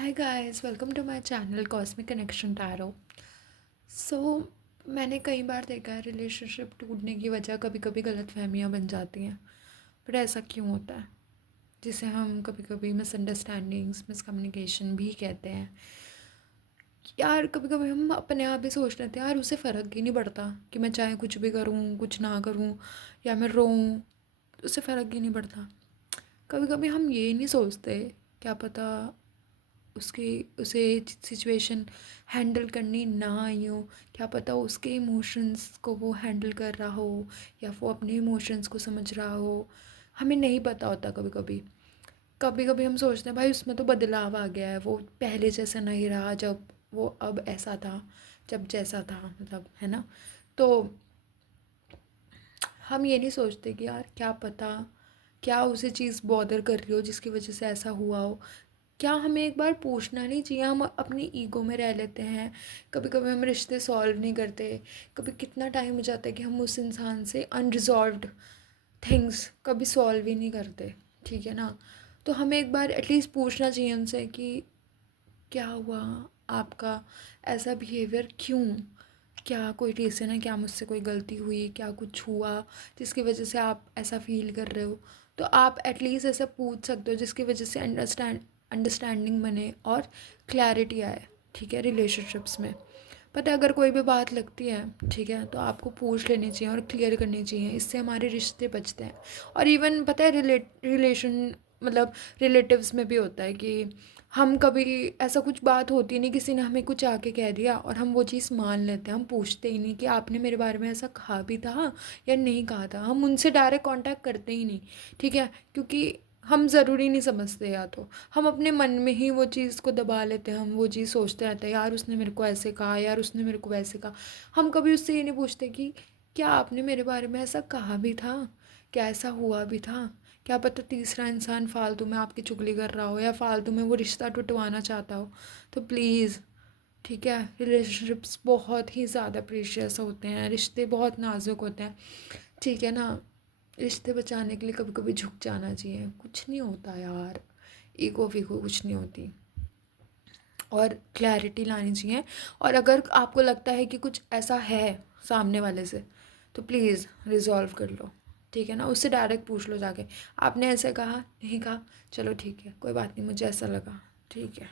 Hi guys, welcome to my channel cosmic connection tarot. So मैंने कई बार देखा है रिलेशनशिप टूटने की वजह कभी कभी गलतफहमियां बन जाती हैं। पर ऐसा क्यों होता है, जिसे हम कभी कभी मिसअंडरस्टैंडिंग्स मिसकम्युनिकेशन भी कहते हैं। यार कभी कभी हम अपने आप ही सोच लेते हैं यार उसे फ़र्क ही नहीं पड़ता कि मैं चाहे कुछ भी करूँ कुछ ना करूँ या मैं रोऊँ, उसे फ़र्क ही नहीं पड़ता। कभी कभी हम ये नहीं सोचते, क्या पता उसकी उसे सिचुएशन हैंडल करनी ना आई हो, क्या पता उसके इमोशंस को वो हैंडल कर रहा हो या वो अपने इमोशंस को समझ रहा हो। हमें नहीं पता होता। कभी कभी कभी कभी हम सोचते हैं भाई उसमें तो बदलाव आ गया है, वो पहले जैसा नहीं रहा जब वो अब ऐसा था, जब जैसा था, मतलब है ना। तो हम ये नहीं सोचते कि यार क्या पता क्या उसे चीज़ बॉदर कर रही हो जिसकी वजह से ऐसा हुआ हो। क्या हमें एक बार पूछना नहीं चाहिए? हम अपनी ईगो में रह लेते हैं। कभी कभी हम रिश्ते सॉल्व नहीं करते। कभी कितना टाइम हो जाता है कि हम उस इंसान से अनरिजॉल्व्ड थिंग्स कभी सॉल्व ही नहीं करते। ठीक है ना। तो हमें एक बार एटलीस्ट पूछना चाहिए उनसे कि क्या हुआ आपका, ऐसा बिहेवियर क्यों, क्या कोई रीज़न है, क्या मुझसे कोई गलती हुई, क्या कुछ हुआ जिसकी वजह से आप ऐसा फ़ील कर रहे हो। तो आप एटलीस्ट ऐसा पूछ सकते हो जिसकी वजह से अंडरस्टैंडिंग बने और क्लैरिटी आए। ठीक है, रिलेशनशिप्स में पता है अगर कोई भी बात लगती है, ठीक है, तो आपको पूछ लेनी चाहिए और क्लियर करनी चाहिए। इससे हमारे रिश्ते बचते हैं। और इवन पता है रिलेशन मतलब रिलेटिव्स में भी होता है कि हम कभी ऐसा कुछ बात होती नहीं, किसी ने हमें कुछ आके कह दिया और हम वो चीज़ मान लेते हैं। हम पूछते ही नहीं कि आपने मेरे बारे में ऐसा कहा भी था या नहीं कहा था। हम उनसे डायरेक्ट कांटेक्ट करते ही नहीं। ठीक है, क्योंकि हम ज़रूरी नहीं समझते, या तो हम अपने मन में ही वो चीज़ को दबा लेते हैं। हम वो चीज़ सोचते रहते हैं यार उसने मेरे को ऐसे कहा, यार उसने मेरे को वैसे कहा। हम कभी उससे ये नहीं पूछते कि क्या आपने मेरे बारे में ऐसा कहा भी था, क्या ऐसा हुआ भी था। क्या पता तीसरा इंसान फालतू में आपकी चुगली कर रहा हो या फालतू में वो रिश्ता टुटवाना चाहता हो। तो प्लीज़, ठीक है, रिलेशनशिप्स बहुत ही ज़्यादा प्रीशियस होते हैं, रिश्ते बहुत नाजुक होते हैं। ठीक है ना। रिश्ते बचाने के लिए कभी कभी झुक जाना चाहिए। कुछ नहीं होता यार, ईगो वीगो कुछ नहीं होती। और क्लैरिटी लानी चाहिए। और अगर आपको लगता है कि कुछ ऐसा है सामने वाले से, तो प्लीज़ रिजॉल्व कर लो। ठीक है ना, उससे डायरेक्ट पूछ लो जाके, आपने ऐसे कहा नहीं कहा, चलो ठीक है कोई बात नहीं, मुझे ऐसा लगा, ठीक है।